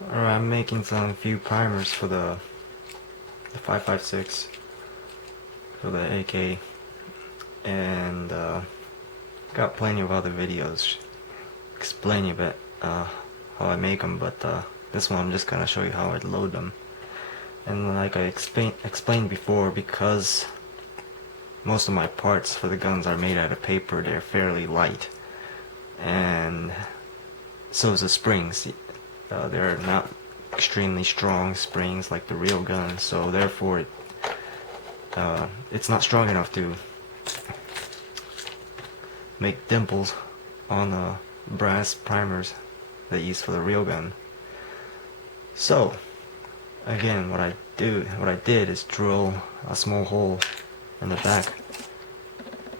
Alright, I'm making some few primers for the 5.56 for the AK, and got plenty of other videos explaining a bit how I make them, but this one I'm just gonna show you how I load them. And like I explained before, because most of my parts for the guns are made out of paper, they're fairly light, and so is the springs. They're not extremely strong springs like the real gun, so therefore it's not strong enough to make dimples on the brass primers they use for the real gun. So again, what I did is drill a small hole in the back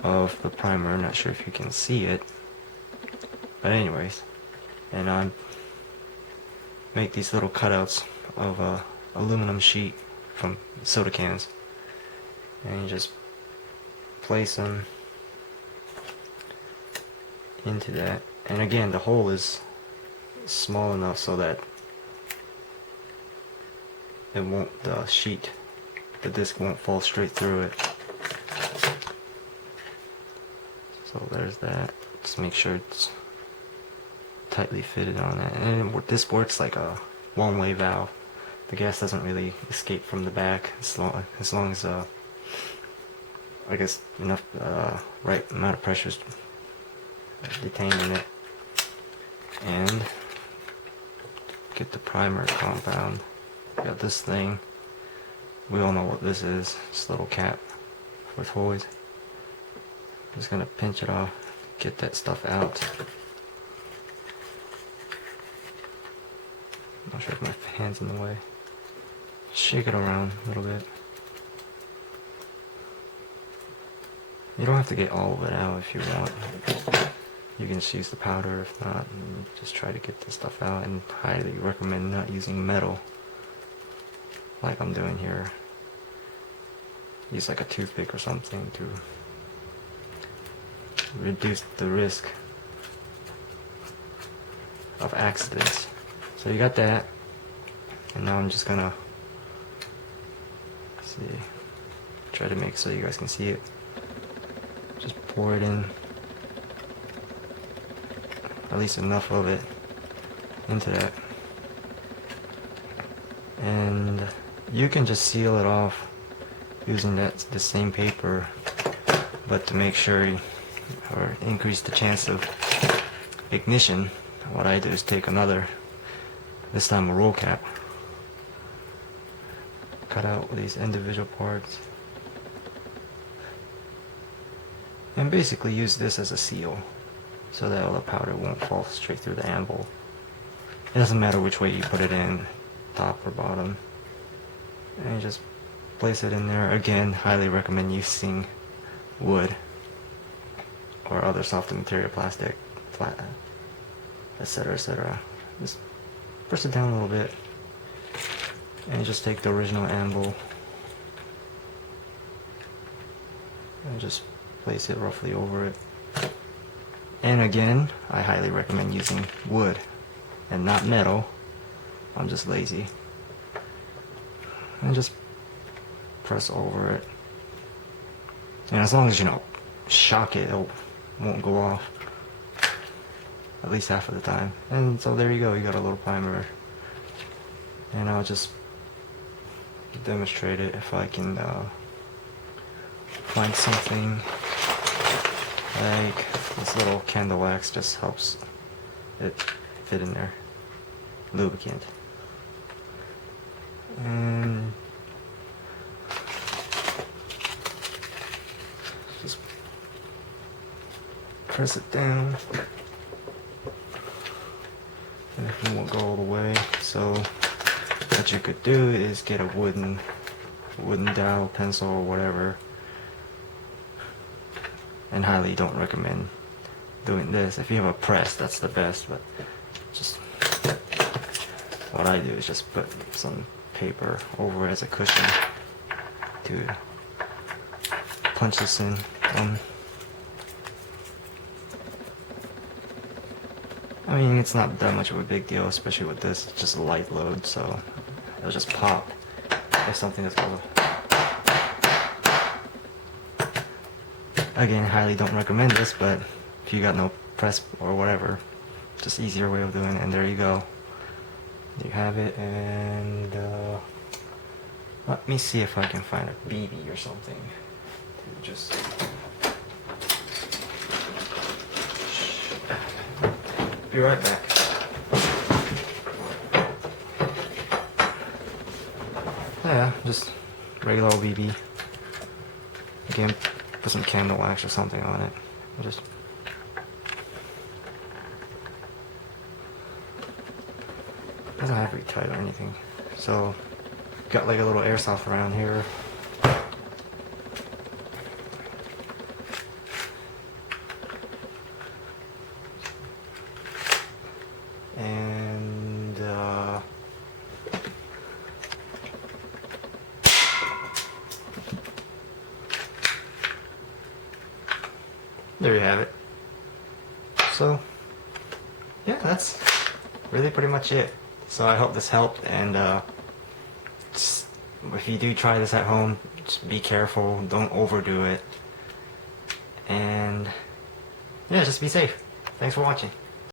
of the primer. I'm not sure if you can see it, but anyways, and I make these little cutouts of aluminum sheet from soda cans, and you just place them into that. And again, the hole is small enough so that it won't, the disc won't fall straight through it. So there's that. Just make sure it's tightly fitted on that. And this works like a one-way valve. The gas doesn't really escape from the back as long as I guess enough right amount of pressure is detained in it. And get the primer compound. Got this thing. We all know what this is. This little cap for toys. Just gonna pinch it off, get that stuff out. Not sure if my hand's in the way. Shake it around a little bit. You don't have to get all of it out if you want. You can just use the powder if not, and just try to get this stuff out, and highly recommend not using metal like I'm doing here. Use like a toothpick or something to reduce the risk of accidents. So you got that, and now I'm just gonna try to make so you guys can see it. Just pour it in, at least enough of it into that, and you can just seal it off using the same paper, but to make sure or increase the chance of ignition, what I do is take another, this time a roll cap, cut out these individual parts, and basically use this as a seal so that all the powder won't fall straight through the anvil. It doesn't matter which way you put it in, top or bottom, and you just place it in there. Again, highly recommend using wood or other soft material, plastic, flat, etc., etc. Just press it down a little bit, and just take the original anvil and just place it roughly over it. And again, I highly recommend using wood and not metal. I'm just lazy. And just press over it. And as long as you don't shock it, it won't go off. At least half of the time. And so there you go, you got a little primer. And I'll just demonstrate it if I can find something like this little candle wax. Just helps it fit in there. Lubricant. And just press it down, and it won't go all the way. So what you could do is get a wooden dowel, pencil, or whatever. And highly don't recommend doing this. If you have a press, that's the best, but just what I do is just put some paper over as a cushion to punch this in. I mean, it's not that much of a big deal, especially with this. It's just a light load, so it'll just pop if something is going. Again, highly don't recommend this, but if you got no press or whatever, just easier way of doing it. And there you go. You have it, and let me see if I can find a BB or something to just. Be right back. Yeah, just regular old BB. Again, put some candle wax or something on it. Just doesn't have to be tight or anything. So, got like a little airsoft around here. And there you have it. So, yeah, that's really pretty much it. So I hope this helped, and just, if you do try this at home, just be careful, don't overdo it, and yeah, just be safe. Thanks for watching.